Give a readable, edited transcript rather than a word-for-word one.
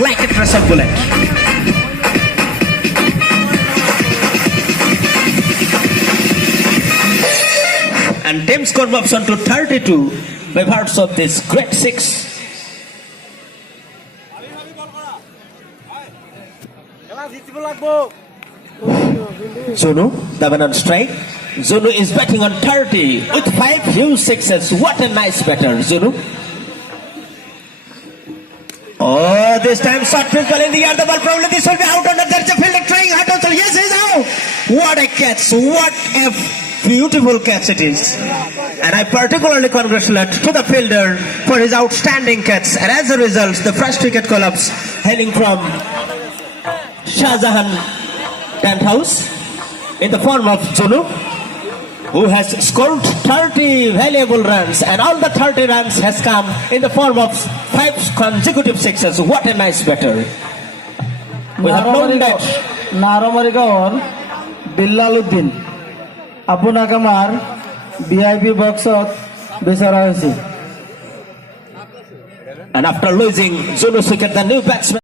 like a tracer bullet. And team score moves on to 32 by parts of this great six. Zunu, the man on strike. Zunu is batting on 30 with 5 huge sixes. What a nice batter, Zunu. Oh, this time short pitch ball in the air. The ball probably this will be out on the there's a fielder trying hard also. Yes, he's out. What a catch. What a beautiful catch it is. And I particularly congratulate to the fielder for his outstanding catch. And as a result, the first wicket collapse hailing from Shahjahan Tent House in the form of Zunu, who has scored 30 valuable runs, and all the 30 runs has come in the form of 5 consecutive sixes. What a nice batter. We have no doubt. Naramarigaon Billaluddin Apunakamar VIP boxot Besara. And after losing Zunu's wicket, the new batsman